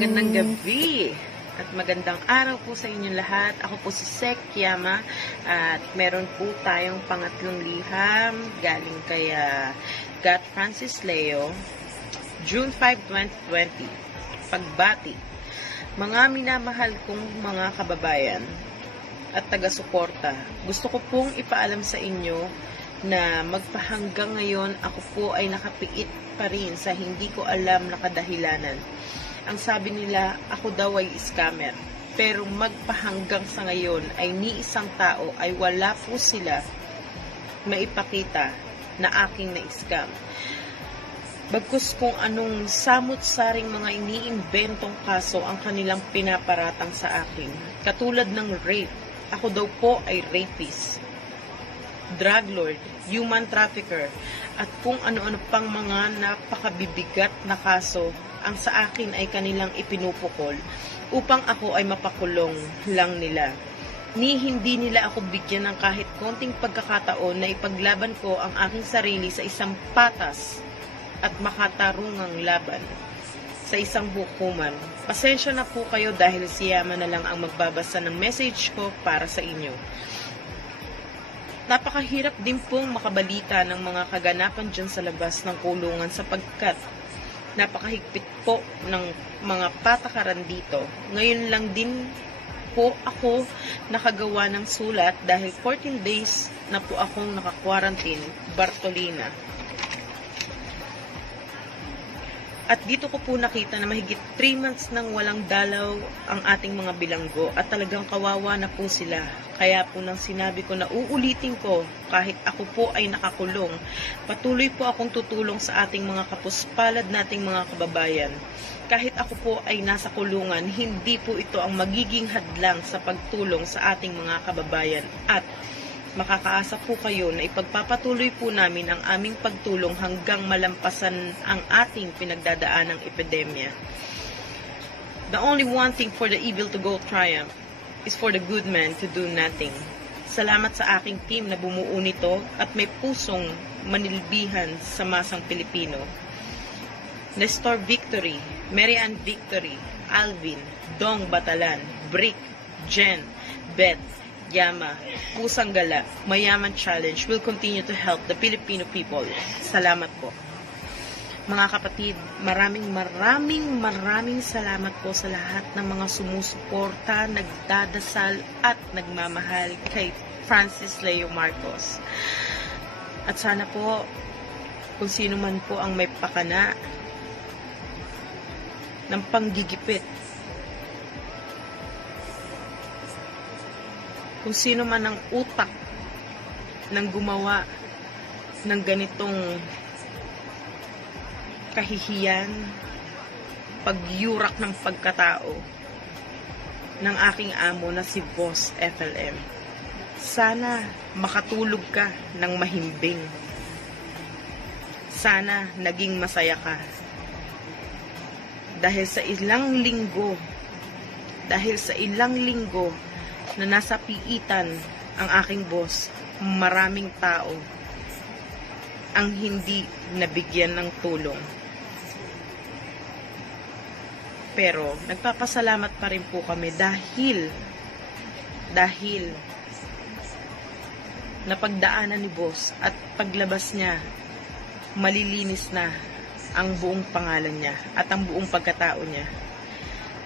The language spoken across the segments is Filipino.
Magandang gabi at magandang araw po sa inyong lahat. Ako po si Sek Yama at meron po tayong pangatlong liham galing kay God Francis Leo, June 5, 2020. Pagbati. Mga minamahal kong mga kababayan at taga-suporta, gusto ko pong ipaalam sa inyo na magpahanggang ngayon ako po ay nakapiit pa rin sa hindi ko alam na kadahilanan. Ang sabi nila, ako daw ay scammer. Pero magpahanggang sa ngayon ay ni isang tao ay wala po sila maipakita na aking na-scam. Bagkus kung anong samot-saring mga iniimbentong kaso ang kanilang pinaparatang sa akin. Katulad ng rape. Ako daw po ay rapist, drug lord, human trafficker, at kung ano-ano pang mga napakabibigat na kaso ang sa akin ay kanilang ipinupukol upang ako ay mapakulong lang nila. Hindi nila ako bigyan ng kahit konting pagkakataon na ipaglaban ko ang aking sarili sa isang patas at makatarungang laban sa isang hukuman. Pasensya na po kayo dahil si Yama na lang ang magbabasa ng message ko para sa inyo. Napakahirap din pong makabalita ng mga kaganapan dyan sa labas ng kulungan sapagkat napakahigpit po ng mga patakaran dito. Ngayon lang din po ako nakagawa ng sulat dahil 14 days na po akong naka-quarantine, Bartolina. At dito ko po nakita na mahigit 3 months nang walang dalaw ang ating mga bilanggo at talagang kawawa na po sila. Kaya po nang sinabi ko na uulitin ko kahit ako po ay nakakulong, patuloy po akong tutulong sa ating mga kapuspalad nating mga kababayan. Kahit ako po ay nasa kulungan, hindi po ito ang magiging hadlang sa pagtulong sa ating mga kababayan at makakaasa po kayo na ipagpapatuloy po namin ang aming pagtulong hanggang malampasan ang ating pinagdadaanang epidemya. The only one thing for the evil to go triumph is for the good man to do nothing. Salamat sa aking team na bumuo nito at may pusong manilbihan sa masang Pilipino. Nestor Victory, Mary Ann Victory, Alvin, Dong Batalan, Brick, Jen, Beth, Yama, Pusang Gala, Mayaman Challenge will continue to help the Filipino people. Salamat po. Mga kapatid, maraming salamat po sa lahat ng mga sumusuporta, nagdadasal at nagmamahal kay Francis Leo Marcos. At sana po, kung sino man po ang may pakana ng panggigipit, kung sino man ang utak ng gumawa ng ganitong kahihiyan, pagyurak ng pagkatao ng aking amo na si Boss FLM. Sana makatulog ka ng mahimbing. Sana naging masaya ka. Dahil sa ilang linggo na nasa piitan ang aking boss, maraming tao ang hindi nabigyan ng tulong. Pero nagpapasalamat pa rin po kami dahil napagdaanan ni boss at paglabas niya, malilinis na ang buong pangalan niya at ang buong pagkatao niya.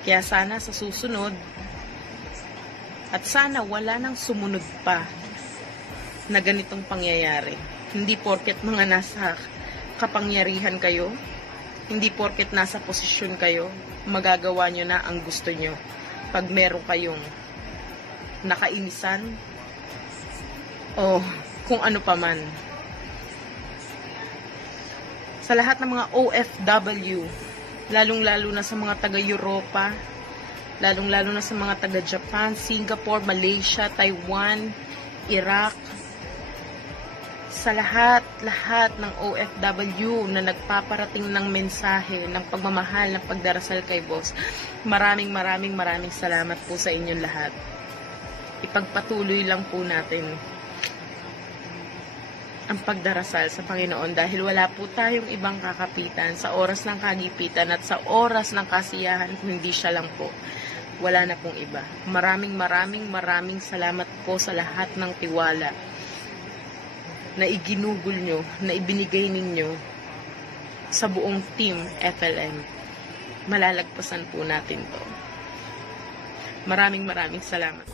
Kaya sana sa susunod, at sana wala nang sumunod pa na ganitong pangyayari. Hindi porket mga nasa kapangyarihan kayo, hindi porket nasa posisyon kayo, magagawa nyo na ang gusto nyo. Pag meron kayong nakainisan o kung ano pa man. Sa lahat ng mga OFW, lalong-lalo na sa mga taga-Europa, lalong-lalo na sa mga taga-Japan, Singapore, Malaysia, Taiwan, Iraq, sa lahat ng OFW na nagpaparating ng mensahe, ng pagmamahal, ng pagdarasal kay boss. Maraming salamat po sa inyong lahat. Ipagpatuloy lang po natin ang pagdarasal sa Panginoon dahil wala po tayong ibang kakapitan sa oras ng kagipitan at sa oras ng kasiyahan kung hindi siya lang po. Wala na pong iba. Maraming salamat po sa lahat ng tiwala na iginugol nyo, na ibinigay ninyo sa buong team FLM. Malalagpasan po natin to. Maraming salamat.